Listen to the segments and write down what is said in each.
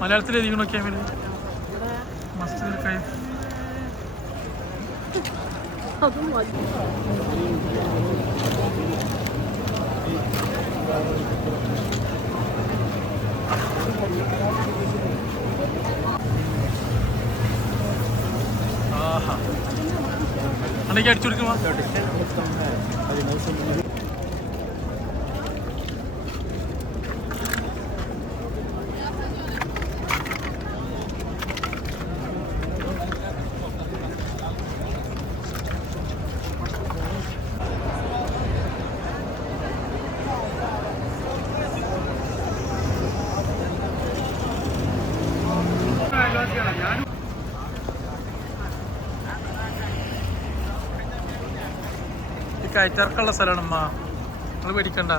മലയാളത്തിൽ എഴുതി നോക്കിയാൽ മതി. മസ്ജിദുൽ കൈഫ്. ആഹാ അടയ്ക്ക് അടിച്ചു കൊടുക്കുമോ? കയറ്റിറക്കുള്ള സ്ഥലമാണ് അമ്മ, നിങ്ങൾ പേടിക്കണ്ട.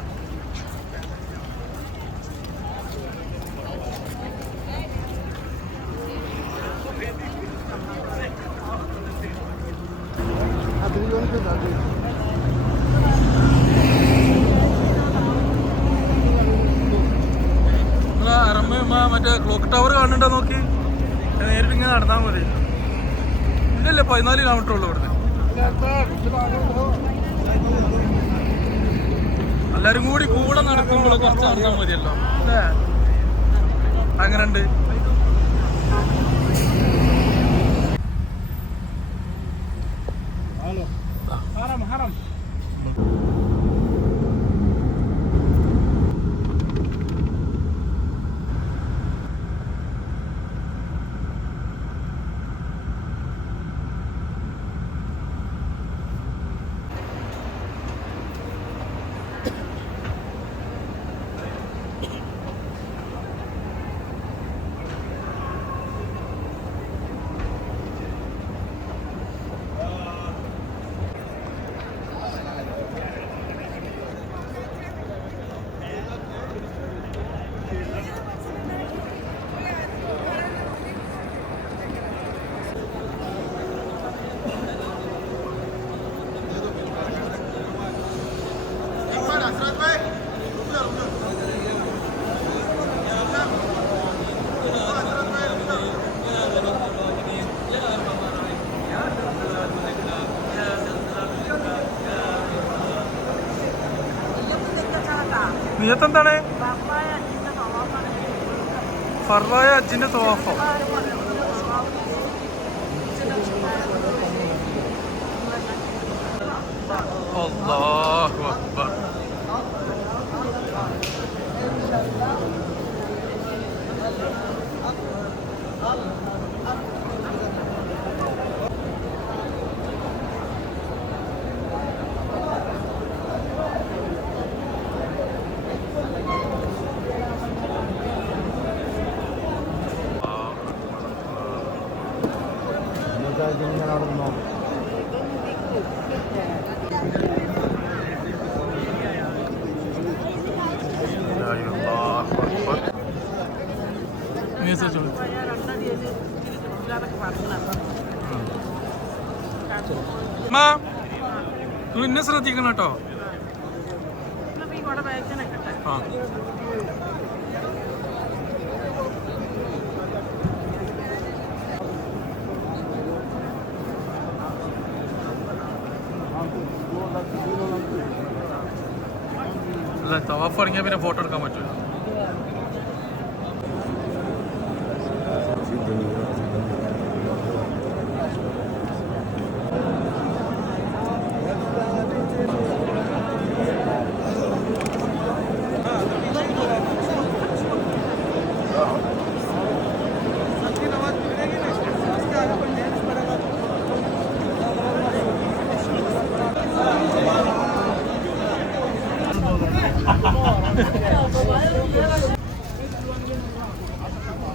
നിങ്ങൾ അറമ്മ മറ്റേ ക്ലോക്ക് ടവർ കാണുന്നുണ്ടോ നോക്കി, നേരിട്ട് ഇങ്ങനെ നടന്നാൽ മതി. ഇല്ലല്ലേ 14 കിലോമീറ്റർ ഉള്ളു ഇവിടുന്ന്. എല്ലാരും കൂടെ നടക്കുമ്പോൾ കുറച്ച് നടന്നാൽ മതിയല്ലോ അല്ലേ? അങ്ങനെയുണ്ട്. നീയത്തെന്താണ്? ഫർവായ ഹജ്ജിന്റെ തവാഫോ? അല്ലാഹു അക്ബർ. ഇന്നെ ശ്രദ്ധിക്കണം കേട്ടോ. അല്ല തവാഫ് ഇറങ്ങിയാൽ പിന്നെ ഫോട്ടോ എടുക്കാൻ പറ്റില്ല.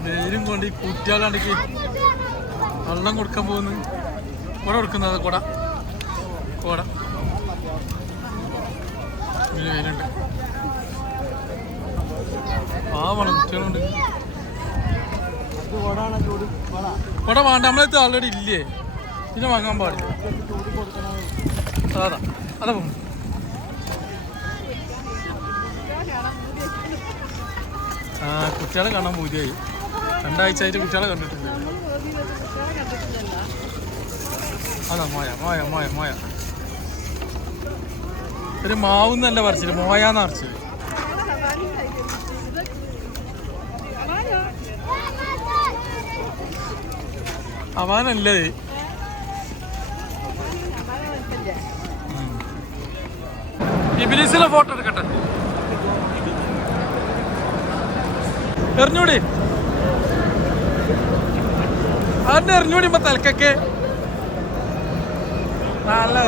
നേരും കൊണ്ട് ഈ കുട്ടികളാണെങ്കിൽ വെള്ളം കൊടുക്കാൻ പോകുന്നു. കുട കൊടുക്കുന്നത് കുട കുട വേനുണ്ട്. പാവണം കുട്ടികളുണ്ട്. കുട വേണ്ട, നമ്മളടുത്ത് ആൾറെഡി ഇല്ലേ, പിന്നെ വാങ്ങാൻ പാടില്ല. അതാ അതാ പോകും. കുട്ടികളെ കാണാൻ പൂതിയായി. 2 ആഴ്ചയായിട്ട് കുട്ടികളെ കണ്ടിട്ടില്ല. അതാ മോയ മോയ മോയ മോയ ഒരു മാവുന്നല്ല പറിച്ചില്ല, മോയാന്ന് പറിച്ചത്. അവാനല്ലേ ഇബിലിസിലെ ഫോട്ടോ എടുക്കട്ടെ. എറിഞ്ഞൂടി അതിന്റെ എറിഞ്ഞൂടി തലക്കൊക്കെ നല്ല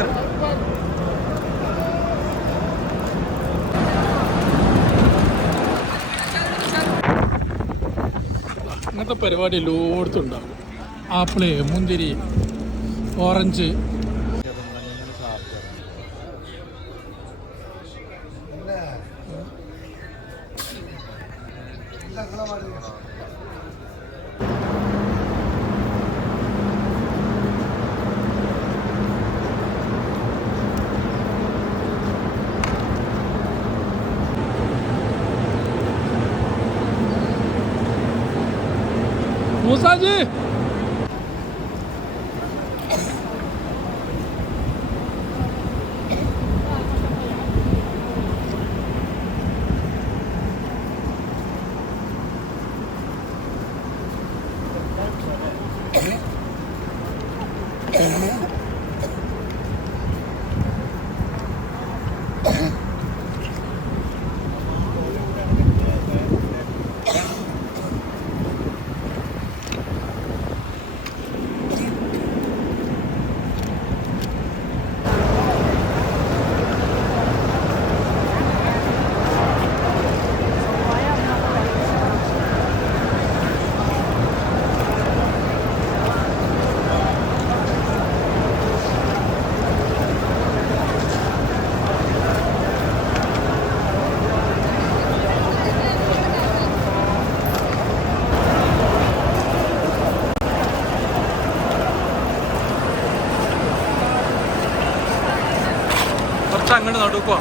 ഇങ്ങനത്തെ പരിപാടി എല്ലായിടത്തും ഉണ്ടാവും. ആപ്പിള്, മുന്തിരി, ഓറഞ്ച്. മൂസാജി അങ്ങോട്ട് നടുക്കുവാ.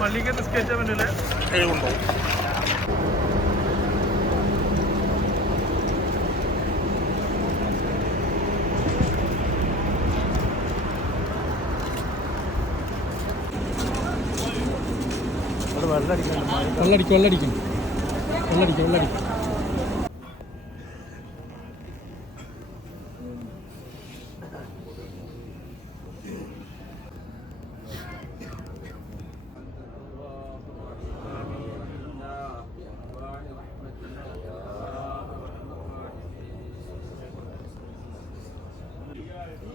പള്ളിക്ക് നിസ്കരിച്ചാൽ പറ്റില്ല, കഴിവുണ്ടാവും. വെള്ളടിക്കും വെള്ളടിക്കും വെള്ളടിക്കും വെള്ളടിക്കും.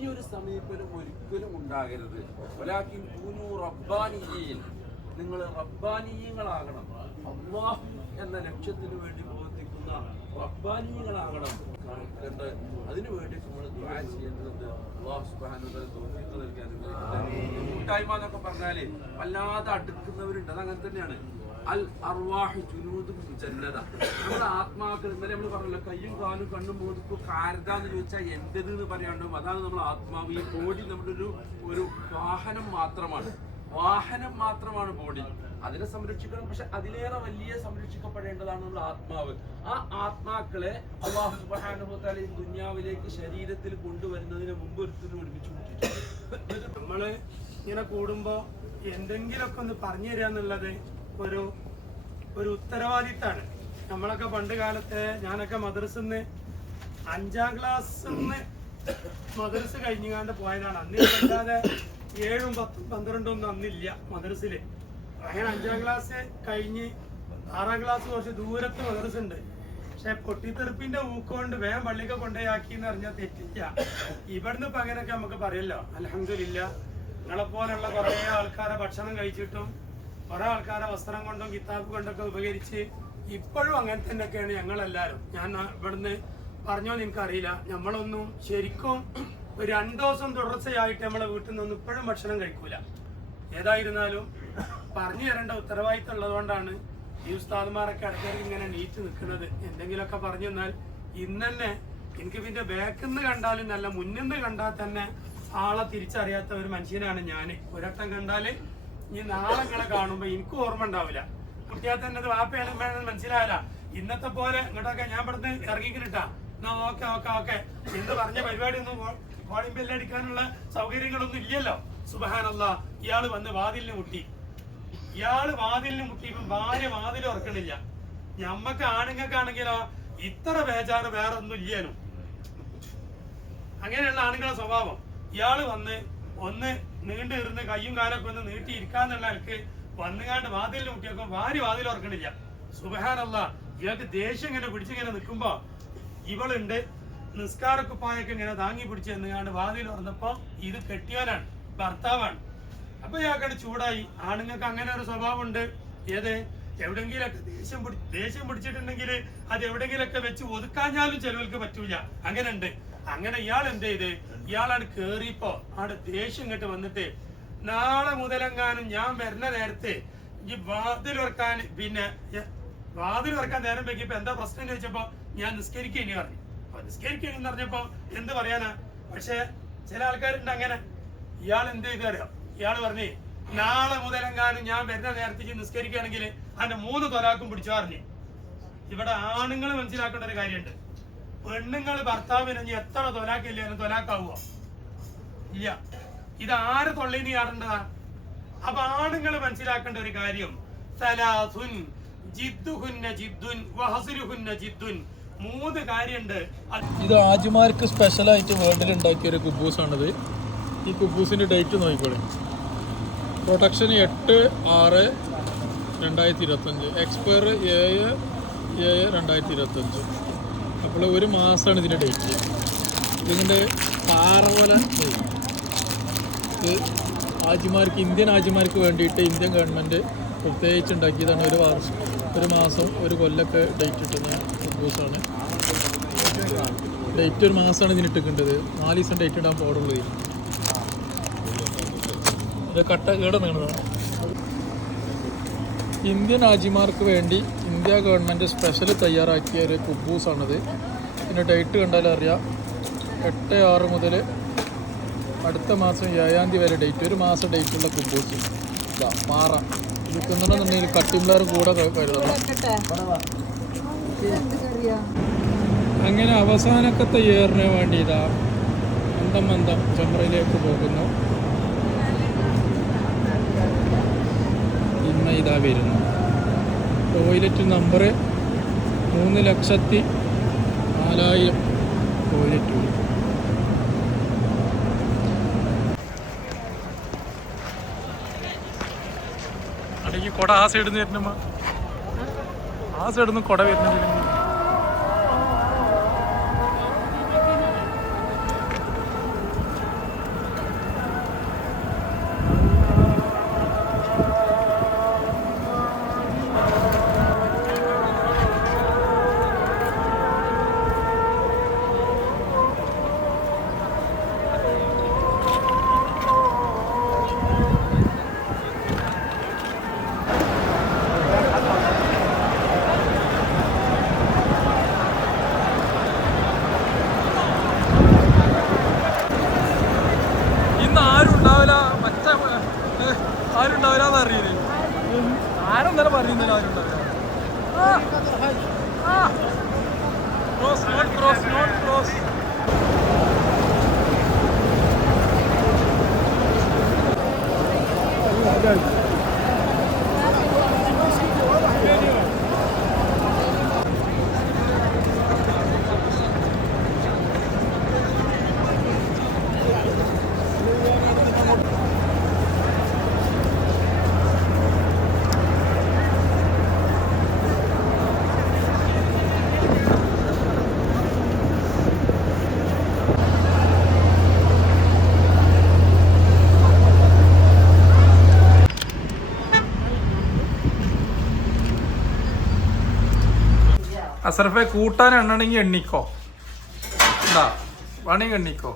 ഈ ഒരു സമീപനം ഒരിക്കലും ഉണ്ടാകരുത്. വലാകിൻ കൂനൂ റബ്ബാനിയീൻ, നിങ്ങൾ റബ്ബാനിയങ്ങളാകണം. അല്ലാഹ് എന്ന ലക്ഷ്യത്തിന് വേണ്ടി പ്രവർത്തിക്കുന്ന ജീവിക്കുന്ന റബ്ബാനികളാകണം. അതിനു വേണ്ടി നമ്മൾ ദുആ ചെയ്യേണ്ടതുണ്ട്. അല്ലാഹു സുബ്ഹാനഹു വ തആല തൗഫീഖ് നൽകി അനുഗ്രഹിക്കട്ടെ. കൂട്ടായ്മ എന്നൊക്കെ പറഞ്ഞാല് വല്ലാതെ അടുക്കുന്നവരുണ്ട്. അത് അങ്ങനെ തന്നെയാണ്. അൽ അർവാഹു ജുനൂദുൻ മുജന്നദ. നമ്മുടെ ആത്മാക്കൾ ഇന്നലെ നമ്മൾ പറഞ്ഞല്ലോ, കയ്യും കാലും കണ്ണും മോദിക്കും കാരതാന്ന് ചോദിച്ചാൽ എന്റേത് എന്ന് പറയാണ്ടോ, അതാണ് നമ്മുടെ ആത്മാവ്. ഈ ബോഡി നമ്മുടെ ഒരു വാഹനം മാത്രമാണ് ബോഡി. അതിനെ സംരക്ഷിക്കണം. പക്ഷെ അതിലേറെ വലിയ സംരക്ഷിക്കപ്പെടേണ്ടതാണ് നമ്മുടെ ആത്മാവ്. ആ ആത്മാക്കളെ അല്ലാഹു സുബ്ഹാനഹു വ തആല ഈ ദുനിയാവിലേക്ക് ശരീരത്തിൽ കൊണ്ടുവരുന്നതിന് മുമ്പ് ഒരുത്തിന് ഒരുമിച്ച് കൂട്ടിയിട്ടുണ്ട്. നമ്മള് ഇങ്ങനെ കൂടുമ്പോ എന്തെങ്കിലുമൊക്കെ ഒന്ന് പറഞ്ഞു തരിക എന്നുള്ളത് ഒരു ഉത്തരവാദിത്താണ്. നമ്മളൊക്കെ പണ്ട് കാലത്തെ, ഞാനൊക്കെ മദ്രസിന്ന് 5ാം ക്ലാസ്സിന്ന് മദ്രസ് കഴിഞ്ഞുകാണ്ട് പോയതാണ്. അന്ന് അല്ലാതെ 7ഉം 10ഉം 12ഉം ഒന്നും അന്നില്ല മദ്രസില്. അങ്ങനെ 5ാം ക്ലാസ് കഴിഞ്ഞ് 6ാം ക്ലാസ് കുറച്ച് ദൂരത്ത് മദ്രസ ഉണ്ട്. പക്ഷെ പൊട്ടിത്തെറുപ്പിന്റെ ഊക്കൊണ്ട് വേഗം പള്ളിയൊക്കെ കൊണ്ടുപോയാക്കി എന്ന് പറഞ്ഞാൽ തെറ്റില്ല. ഇവിടുന്ന് ഇപ്പൊ അങ്ങനെയൊക്കെ നമുക്ക് പറയല്ലോ. അൽഹംദുലില്ലാ, നിങ്ങളെപ്പോലുള്ള കുറെ ആൾക്കാരെ ഭക്ഷണം കഴിച്ചിട്ടും കുറെ ആൾക്കാരെ വസ്ത്രം കൊണ്ടും കിതാബ് കൊണ്ടൊക്കെ ഉപകരിച്ച് ഇപ്പോഴും അങ്ങനെ തന്നെയൊക്കെയാണ് ഞങ്ങളെല്ലാവരും. ഞാൻ ഇവിടുന്ന് പറഞ്ഞോ എനിക്കറിയില്ല, നമ്മളൊന്നും ശരിക്കും ഒരു 2 ദിവസം തുടർച്ചയായിട്ട് നമ്മളെ വീട്ടിൽ നിന്നൊന്നും ഇപ്പോഴും ഭക്ഷണം കഴിക്കൂല. ഏതായിരുന്നാലും പറഞ്ഞു തരേണ്ട ഉത്തരവാദിത്തം ഉള്ളതുകൊണ്ടാണ് ഈ ഉസ്താദ്മാരൊക്കെ ഇടയ്ക്കിടയ്ക്ക് ഇങ്ങനെ നീറ്റ് നിൽക്കുന്നത്. എന്തെങ്കിലുമൊക്കെ പറഞ്ഞു തന്നാൽ ഇന്ന് തന്നെ എനിക്ക് പിന്നെ ബാക്കിൽ നിന്ന് കണ്ടാലും നല്ല മുന്നിൽ നിന്ന് കണ്ടാൽ തന്നെ ആളെ തിരിച്ചറിയാത്ത ഒരു മനുഷ്യനാണ് ഞാൻ. ഒരട്ടം കണ്ടാൽ ഇനി നാളെ നിങ്ങളെ കാണുമ്പോൾ എനിക്ക് ഓർമ്മ ഉണ്ടാവില്ല. കുട്ടിയാൽ തന്നെ അത് വാപ്പയാണ് വേണമെന്ന് മനസ്സിലാവില്ല. ഇന്നത്തെ പോലെ ഇങ്ങോട്ടൊക്കെ ഞാൻ ഇവിടുന്ന് ഇറങ്ങിക്കിട്ടാ എന്നാ ഓക്കെ ഓക്കെ ഓക്കെ എന്ന് പറഞ്ഞ പരിപാടിയൊന്നും കോളിംഗ് ബെല്ലടിക്കാനുള്ള സൗകര്യങ്ങളൊന്നും ഇല്ലല്ലോ. സുബ്ഹാനല്ലാഹ്, ഇയാള് വന്ന് വാതിലിന് മുട്ടി. ഇപ്പം ഭാര്യ വാതിൽ ഉറക്കണില്ല. ഞമ്മക്ക് ആണുങ്ങൾക്കാണെങ്കിലോ ഇത്ര ബേജാറ് വേറെ ഒന്നും ഇല്ലേനും. അങ്ങനെയുള്ള ആണുങ്ങളുടെ സ്വഭാവം. ഇയാള് വന്ന് ഒന്ന് നീണ്ടു ഇരുന്ന് കയ്യും കാലൊക്കെ ഒന്ന് നീട്ടിയിരിക്കാന്നുള്ള ആൾക്ക് വന്നുകാണ്ട് വാതിലിന് മുട്ടിയേക്കും ഭാര്യ വാതിൽ ഉറക്കണില്ല. സുബ്ഹാനല്ലാഹ്, ഇയാൾക്ക് ദേഷ്യം ഇങ്ങനെ പിടിച്ചിങ്ങനെ നിൽക്കുമ്പോ ഇവളുണ്ട് നിസ്കാരക്കുപ്പായൊക്കെ ഇങ്ങനെ താങ്ങി പിടിച്ച് എന്നുകാണ്ട് വാതിൽ തുറന്നപ്പോ ഇത് കെട്ടിയവനാണ്, ഭർത്താവാണ്. അപ്പൊ ഇയാൾക്കാണ് ചൂടായി. ആണുങ്ങൾക്ക് അങ്ങനെ ഒരു സ്വഭാവം ഉണ്ട്. എവിടെങ്കിലൊക്കെ ദേഷ്യം പിടിച്ചിട്ടുണ്ടെങ്കിൽ അത് എവിടെങ്കിലൊക്കെ വെച്ച് ഒതുക്കാഞ്ഞാലും ചിലവർക്ക് പറ്റൂല. അങ്ങനെ ഉണ്ട്. അങ്ങനെ ഇയാൾ എന്ത് ചെയ്ത്, ഇയാളാണ് കേറിയപ്പോ അവിടെ ദേഷ്യം ഇങ്ങോട്ട് വന്നിട്ട്, നാളെ മുതലെങ്ങാനും ഞാൻ വരുന്ന നേരത്തെ ഈ വാതിൽ ഉറക്കാൻ നേരം വെക്കിയപ്പോ എന്താ പ്രശ്നം ചോദിച്ചപ്പോ ഞാൻ നിസ്കരിക്കേണ്ടി പറഞ്ഞു. അപ്പൊ നിസ്കരിക്കേണ്ടി പറഞ്ഞപ്പോ എന്ത് പറയാനാ. പക്ഷെ ചില ആൾക്കാരുണ്ട് അങ്ങനെ. ഇയാൾ എന്ത് ചെയ്ത് അറിയാം, ഇയാള് പറഞ്ഞേ നാളെ മുതലെങ്ങാനും ഞാൻ വരുന്ന നേരത്തേക്ക് നിസ്കരിക്കുകയാണെങ്കിൽ അതിന്റെ 3 തൊലാക്കും പിടിച്ചു പറഞ്ഞു. ഇവിടെ ആണുങ്ങൾ മനസ്സിലാക്കേണ്ട ഒരു കാര്യമുണ്ട്. പെണ്ണുങ്ങൾ ഭർത്താവിന് ഇനി എത്ര തൊലാക്കില്ല തൊലാക്കാവോ? ഇല്ല. ഇത് ആര് തൊള്ളിന്ന് ചാടേണ്ടതാ? അപ്പൊ ആണുങ്ങൾ മനസ്സിലാക്കേണ്ട ഒരു കാര്യം, സലാസുൻ ജിദ്ദുഹുന്ന ജിദ്ദുൻ വഹസുലുഹുന്ന ജിദ്ദുൻ. 3 കാര്യമുണ്ട്. ഇത് ആജിമാർക്ക് സ്പെഷ്യലായിട്ട് വേൾഡിൽ ഉണ്ടാക്കിയ ഒരു കുബൂസാണിത്. ഈ കുബൂസിന്റെ ഡേറ്റ് നോക്കിക്കോളെ. Production 8/6/2025, expire 7/7/2025. അപ്പോൾ 1 മാസമാണ് ഇതിൻ്റെ ഡേറ്റ്. ഇതിൻ്റെ പാറ പോലെ ഇത് ആജിമാർക്ക്, ഇന്ത്യൻ ആജിമാർക്ക് വേണ്ടിയിട്ട് ഇന്ത്യൻ ഗവൺമെൻറ് പ്രത്യേകിച്ച് ഉണ്ടാക്കിയതാണ്. 1 മാസം 1 കൊല്ലൊക്കെ ഡേറ്റ് കിട്ടുന്ന കുബൂസാണ്. ഡേറ്റ് 1 മാസമാണ് ഇതിന് ഇട്ടിക്കേണ്ടത്. 4 ദിവസം ഡേറ്റ് ഇടാൻ പാടുള്ളൂ. ഇത് കട്ട കേട് നീങ്ങുന്നതാണ്. ഇന്ത്യൻ ആജിമാർക്ക് വേണ്ടി ഇന്ത്യ ഗവൺമെൻറ് സ്പെഷ്യൽ തയ്യാറാക്കിയ ഒരു കുബൂസാണിത്. ഇതിൻ്റെ ഡേറ്റ് കണ്ടാലും അറിയാം. 8/6 മുതൽ അടുത്ത മാസം 7-ാം തീയതി വരെ ഡേറ്റ്. 1 മാസം ഡേറ്റുള്ള കുബൂസ്. ഇതാ പാറ. ഇത് തിന്നണമെന്നുണ്ടെങ്കിൽ കട്ടിംബ്ലറും കൂടെ കരുതണം. അങ്ങനെ അവസാനക്കത്തെ ഇയറിന് വേണ്ടി ഇതാ മന്ദം ചെമ്പ്രയിലേക്ക് പോകുന്നു. ഇന്ന് ഇതാ വരുന്നു. Toilet number 3,04,000 toilet. അല്ലെങ്കിൽ കുട ആ സൈഡിൽ നിന്ന് വരുന്നമ്മ, ആ സൈഡിൽ നിന്ന് കുട വരുന്നത്. Cross, not cross, not cross. അസർഫെ കൂട്ടാൻ എണ്ണണെങ്കിൽ എണ്ണിക്കോ എന്താ വേണമെങ്കിൽ എണ്ണിക്കോ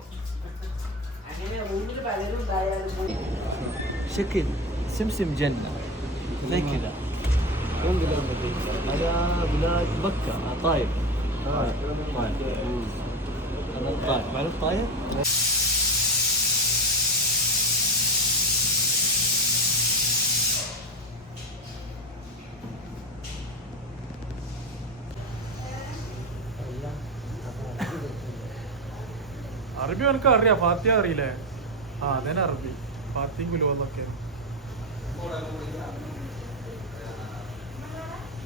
شكل سمسم جنة زي كذا وين بلاد هذا بلاد مكة طايف طايف هذا الطايف معروف طايف അറബി എനിക്ക് അറിയാം ഫാത്തിയ അറിയില്ലേ ആ അതന്നെ അറബി ഫാത്തിയും കുലുവെന്നൊക്കെ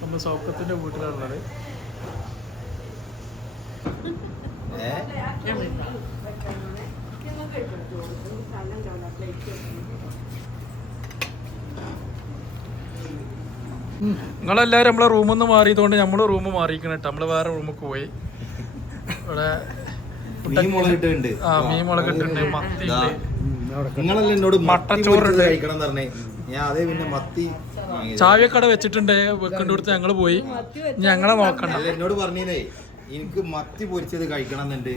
നമ്മൾ സൗഖ്യത്തിന്റെ വീട്ടിലുള്ളത് നിങ്ങളെല്ലാരും നമ്മളെ റൂമിൽ നിന്ന് മാറിയതുകൊണ്ട് നമ്മള് റൂം മാറിയിരിക്കണം കേട്ടോ നമ്മള് വേറെ റൂമിൽ പോയി ഇവിടെ മീൻ മുളക് ഇട്ടുണ്ട് മത്തി നിങ്ങളല്ലേ എന്നോട് മട്ടച്ചോറുണ്ട് കഴിക്കണം എന്ന് പറഞ്ഞേ ഞാൻ അതേ പിന്നെ മത്തി ചാവിയക്കട വെച്ചിട്ടുണ്ട് വെക്കേണ്ട കൊടുത്ത് ഞങ്ങള് പോയി ഞങ്ങളെ നോക്കണ്ട അല്ല എന്നോട് പറഞ്ഞേ എനിക്ക് മത്തി പൊരിച്ചത് കഴിക്കണം എന്നുണ്ട്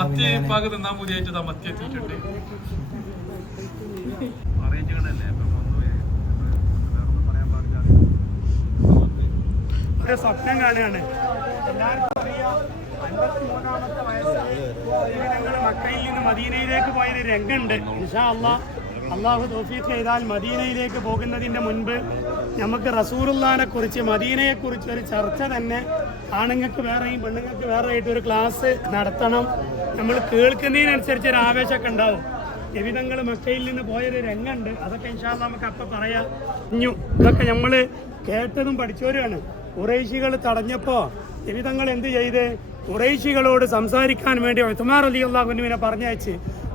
മത്തി പാക തിന്നാൻ പുതിയായിട്ട് മത്തി എത്തിയിട്ടുണ്ട് ഒരു സ്വപ്നം കാണുകയാണ് എല്ലാവർക്കും അറിയാം 53ാമത്തെ വയസ്സിൽ ഞങ്ങൾ മക്കയിൽ നിന്ന് മദീനയിലേക്ക് പോയൊരു രംഗമുണ്ട് ഇൻഷാ അള്ളാഹു തൗഫീഖ് ചെയ്താൽ മദീനയിലേക്ക് പോകുന്നതിൻ്റെ മുൻപ് നമുക്ക് റസൂലുള്ളാഹിനെ കുറിച്ച് മദീനയെക്കുറിച്ച് ഒരു ചർച്ച തന്നെ ആണുങ്ങൾക്ക് വേറെയും പെണ്ണുങ്ങൾക്ക് വേറെ ആയിട്ട് ഒരു ക്ലാസ് നടത്തണം. നമ്മൾ കേൾക്കുന്നതിനനുസരിച്ച് ഒരു ആവേശമൊക്കെ ഉണ്ടാവും. എവിധങ്ങൾ മക്കയിൽ നിന്ന് പോയൊരു രംഗമുണ്ട്, അതൊക്കെ ഇൻഷാ അല്ലാഹ് നമുക്ക് അപ്പം പറയാം. ഇതൊക്കെ നമ്മൾ കേട്ടതും പഠിച്ചവരാണ്. ഖുറൈശികൾ തടഞ്ഞപ്പോൾ എവിധങ്ങൾ എന്ത് ചെയ്ത് ഖുറൈശികളോട് സംസാരിക്കാൻ വേണ്ടി ഉസ്മാൻ റളിയല്ലാഹു അൻഹുവിനെ പറഞ്ഞയച്ച്.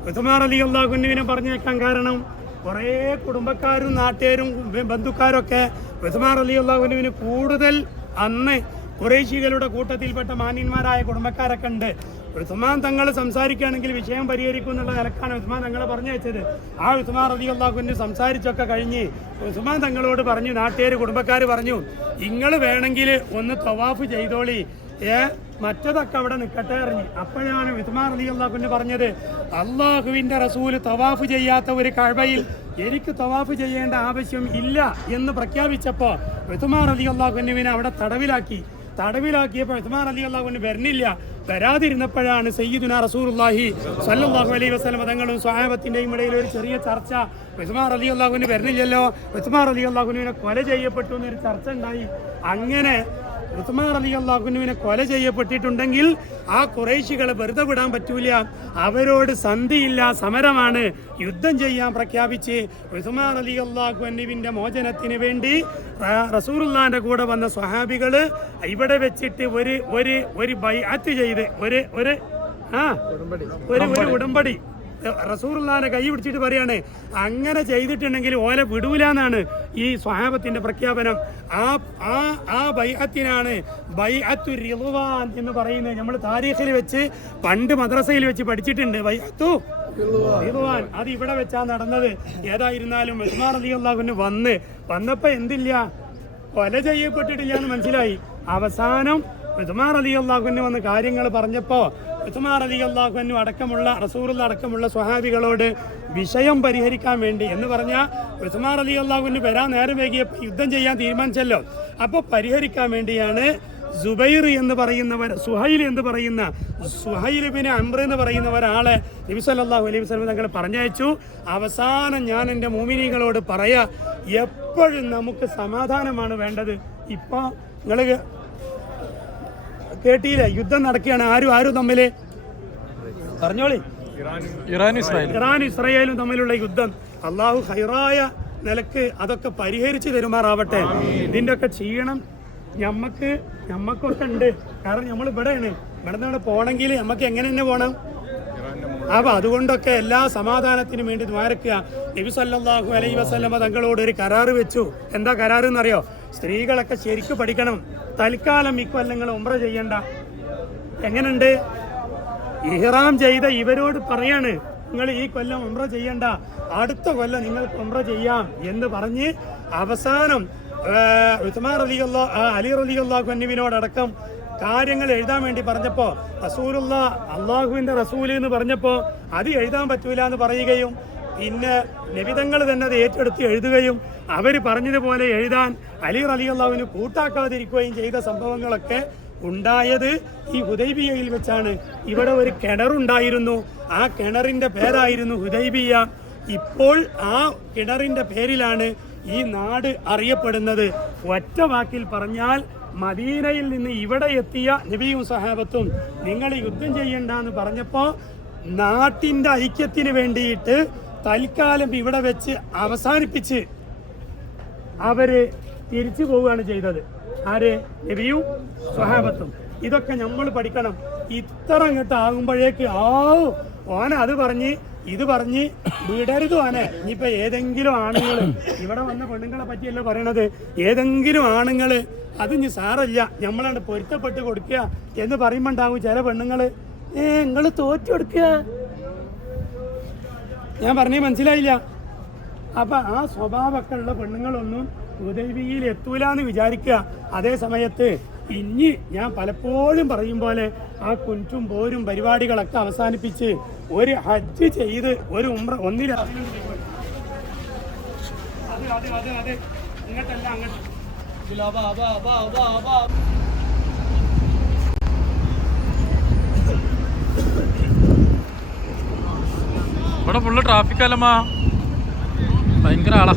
ഉസ്മാൻ റളിയല്ലാഹു അൻഹുവിനെ പറഞ്ഞയക്കാൻ കാരണം കുറേ കുടുംബക്കാരും നാട്ടുകാരും ബന്ധുക്കാരൊക്കെ ഉസ്മാൻ റളിയല്ലാഹു അൻഹുവിന് കൂടുതൽ അന്ന് ഖുറൈശികളുടെ കൂട്ടത്തിൽപ്പെട്ട മാന്യന്മാരായ കുടുംബക്കാരൊക്കെ ഉണ്ട്. ഉസ്മാൻ തങ്ങൾ സംസാരിക്കുകയാണെങ്കിൽ വിഷയം പരിഹരിക്കും എന്നുള്ള നിലക്കാണ് ഉസ്മാൻ തങ്ങളെ പറഞ്ഞയച്ചത്. ആ ഉസ്മാൻ റളിയല്ലാഹു അൻഹു സംസാരിച്ചൊക്കെ കഴിഞ്ഞ് ഉസ്മാൻ തങ്ങളോട് പറഞ്ഞു, നാട്ടുകാർ കുടുംബക്കാർ പറഞ്ഞു, നിങ്ങൾ വേണമെങ്കിൽ ഒന്ന് തവാഫ് ചെയ്തോളി, മറ്റതൊക്കെ അവിടെ നിൽക്കട്ടെ അറിഞ്ഞു. അപ്പോഴാണ് ഉസ്മാൻ റളിയല്ലാഹു അൻഹു പറഞ്ഞത്, അള്ളാഹുവിൻ്റെ റസൂൽ തവാഫ് ചെയ്യാത്ത ഒരു കഅബയിൽ എനിക്ക് തവാഫ് ചെയ്യേണ്ട ആവശ്യം ഇല്ല എന്ന് പ്രഖ്യാപിച്ചപ്പോൾ ഉസ്മാൻ റളിയല്ലാഹു അൻഹുവിനെ അവിടെ തടവിലാക്കിയപ്പോൾ ഉസ്മാൻ റളിയല്ലാഹു അൻഹു വരുന്നില്ല. വരാതിരുന്നപ്പോഴാണ് സയ്യിദുനാ റസൂലുള്ളാഹി സ്വല്ലല്ലാഹു അലൈഹി വസല്ലം തങ്ങളും സ്വഹാബത്തിൻ്റെയും ഇടയിൽ ഒരു ചെറിയ ചർച്ച. ഉസ്മാൻ റളിയല്ലാഹു അൻഹു വരുന്നില്ലല്ലോ, ഉസ്മാൻ റളിയല്ലാഹു അൻഹുവിനെ കൊല ചെയ്യപ്പെട്ടു എന്നൊരു ചർച്ച ഉണ്ടായി. അങ്ങനെ ഉസ്മാൻ റളിയല്ലാഹു അൻഹുവിനെ കൊല ചെയ്യപ്പെട്ടിട്ടുണ്ടെങ്കിൽ ആ ഖുറൈശികളെ വെറുതെ വിടാൻ പറ്റൂല, അവരോട് സന്ധിയില്ല, സമരമാണ്, യുദ്ധം ചെയ്യാൻ പ്രഖ്യാപിച്ച് ഉസ്മാൻ റളിയല്ലാഹു അൻഹുവിൻ്റെ മോചനത്തിന് വേണ്ടി റസൂലുള്ളാഹിന്റെ കൂടെ വന്ന സ്വഹാബികൾ ഇവിടെ വെച്ചിട്ട് ഒരു ബൈഅത്ത് ചെയ്ത് ഒരു ഉടമ്പടി റസൂലുള്ളാഹിനെ കൈ പിടിച്ചിട്ട് പറയാണ്, അങ്ങനെ ചെയ്തിട്ടുണ്ടെങ്കിൽ ഓലെ വിടൂലെന്നാണ് ഈ സ്വഹാബത്തിന്റെ പ്രഖ്യാപനം. ആ ബൈഅത്തിനാണ് ബൈഅത്തു റിദ്വാൻ എന്ന് പറയുന്നത്. നമ്മൾ താരീഖിൽ വെച്ച് പണ്ട് മദ്രസയിൽ വെച്ച് പഠിച്ചിട്ടുണ്ട്. ബൈഅത്തു റിദ്വാൻ അത് ഇവിടെ വെച്ചാണ് നടന്നത്. ഏതായിരുന്നാലും ഉസ്മാൻ റളിയല്ലാഹു അൻഹു വന്നപ്പോൾ എന്തില്ല, കൊല ചെയ്യപ്പെട്ടിട്ടില്ല എന്ന് മനസ്സിലായി. അവസാനം ഉസ്മാൻ റളിയല്ലാഹു അൻഹു വന്ന് കാര്യങ്ങൾ പറഞ്ഞപ്പോൾ ഉസ്മാൻ റളിയല്ലാഹു അൻഹു അടക്കമുള്ള റസൂലുള്ളാഹി അടക്കമുള്ള സ്വഹാബികളോട് വിഷയം പരിഹരിക്കാൻ വേണ്ടി എന്ന് പറഞ്ഞാൽ ഉസ്മാൻ റളിയല്ലാഹു അൻഹു വരാൻ നേരം വൈകിയപ്പോൾ യുദ്ധം ചെയ്യാൻ തീരുമാനിച്ചല്ലോ. അപ്പോൾ പരിഹരിക്കാൻ വേണ്ടിയാണ് സുബൈർ എന്ന് പറയുന്നവർ, സുഹൈൽ ബിൻ അംർ എന്ന് പറയുന്ന ഒരാളെ നബി സല്ലല്ലാഹു അലൈഹി വസല്ലം തങ്ങൾ പറഞ്ഞയച്ചു. അവസാനം ഞാൻ എൻ്റെ മുഅ്മിനീങ്ങളോട് പറയാ, എപ്പോഴും നമുക്ക് സമാധാനമാണ് വേണ്ടത്. ഇപ്പോൾ നിങ്ങൾ കേട്ടില്ലേ? യുദ്ധം നടക്കുകയാണ്. ആരും തമ്മിൽ പറഞ്ഞോളി. ഇറാൻ ഇസ്രായേലും തമ്മിലുള്ള യുദ്ധം അള്ളാഹു ഹൈറായ നിലക്ക് അതൊക്കെ പരിഹരിച്ച് തരുമാറാവട്ടെ. ഇതിൻ്റെ ഒക്കെ ക്ഷീണം ഞമ്മക്കൊക്കെ ഉണ്ട്. കാരണം നമ്മൾ ഇവിടെയാണ്. ഇവിടെ നിന്ന് പോകണമെങ്കിൽ നമുക്ക് എങ്ങനെ തന്നെ പോകണം? അപ്പൊ അതുകൊണ്ടൊക്കെ എല്ലാ സമാധാനത്തിനും വേണ്ടി ദ്വാരക്കുക. നബി സല്ലല്ലാഹു അലൈഹി വസല്ലമ തങ്ങളോട് ഒരു കരാറ് വെച്ചു. എന്താ കരാറ് എന്നറിയോ? സ്ത്രീകളൊക്കെ ശരിക്കും പഠിക്കണം. തൽക്കാലം ഇക്കൊല്ലങ്ങൾ ഉംറ ചെയ്യണ്ട. എങ്ങനെയുണ്ട്? ഇഹ്റാം ചെയ്ത ഇവരോട് പറയാണ്, നിങ്ങൾ ഈ കൊല്ലം ഉംറ ചെയ്യണ്ട, അടുത്ത കൊല്ലം നിങ്ങൾക്ക് ഉംറ ചെയ്യാം എന്ന് പറഞ്ഞ് അവസാനം ഉസ്മാൻ അലി റളിയല്ലാഹു അൻഹുവിനോടടക്കം കാര്യങ്ങൾ എഴുതാൻ വേണ്ടി പറഞ്ഞപ്പോൾ റസൂലുള്ള അള്ളാഹുവിൻ്റെ റസൂല് എന്ന് പറഞ്ഞപ്പോൾ അത് എഴുതാൻ പറ്റൂല എന്ന് പറയുകയും പിന്നെ നബിതങ്ങൾ തന്നെ അത് ഏറ്റെടുത്ത് എഴുതുകയും അവർ പറഞ്ഞതുപോലെ എഴുതാൻ അലി റളിയല്ലാഹുവിന് കൂട്ടാക്കാതിരിക്കുകയും ചെയ്ത സംഭവങ്ങളൊക്കെ ഉണ്ടായത് ഈ ഹുദൈബിയയിൽ വെച്ചാണ്. ഇവിടെ ഒരു കിണറുണ്ടായിരുന്നു. ആ കിണറിൻ്റെ പേരായിരുന്നു ഹുദൈബിയ. ഇപ്പോൾ ആ കിണറിൻ്റെ പേരിലാണ് ഈ നാട് അറിയപ്പെടുന്നത്. ഒറ്റ വാക്കിൽ പറഞ്ഞാൽ മദീനയിൽ നിന്ന് ഇവിടെ എത്തിയ നബിയും സഹാബത്തും നിങ്ങൾ യുദ്ധം ചെയ്യണ്ടെന്ന് പറഞ്ഞപ്പോൾ നാട്ടിൻ്റെ ഐക്യത്തിന് വേണ്ടിയിട്ട് തൽക്കാലം ഇവിടെ വെച്ച് അവസാനിപ്പിച്ച് അവര് തിരിച്ചു പോവുകയാണ് ചെയ്തത്. ആര്? നബിയും സഹാബത്തും. ഇതൊക്കെ നമ്മൾ പഠിക്കണം. ഇത്ര അങ്ങോട്ട് ആകുമ്പോഴേക്ക് ഓന അത് പറഞ്ഞ് ഇത് പറഞ്ഞ് വിടരുത് ഓനെ. ഇനിയിപ്പോൾ ഏതെങ്കിലും ആണുങ്ങൾ ഇവിടെ വന്ന പെണ്ണുങ്ങളെ പറ്റിയല്ല പറയണത്, ഏതെങ്കിലും ആണുങ്ങൾ അത് ഇനി സാറല്ല നമ്മളാണ് പൊരുത്തപ്പെട്ട് കൊടുക്കുക എന്ന് പറയുമ്പോൾ ഉണ്ടാവും ചില പെണ്ണുങ്ങൾ, നിങ്ങൾ തോറ്റു കൊടുക്കുക. ഞാൻ പറഞ്ഞേ മനസ്സിലായില്ല. അപ്പം ആ സ്വഭാവമൊക്കെ ഉള്ള പെണ്ണുങ്ങളൊന്നും ഹുദൈബിയയിൽ എത്തൂല എന്ന് വിചാരിക്കുക. അതേ സമയത്ത് ഇനി ഞാൻ പലപ്പോഴും പറയും പോലെ ആ കുൻറ്റും പോരും പരിപാടികളൊക്കെ അവസാനിപ്പിച്ച് ഒരു ഹജ്ജ് ചെയ്ത് ഒരു ഉംറ ഒന്നില്ല. അതെ ഇങ്ങോട്ടല്ല അങ്ങോട്ട്. ഇവിടെ ഫുള്ള് ട്രാഫിക് അല്ലമ്മാ, ഭയങ്കര ആളാ.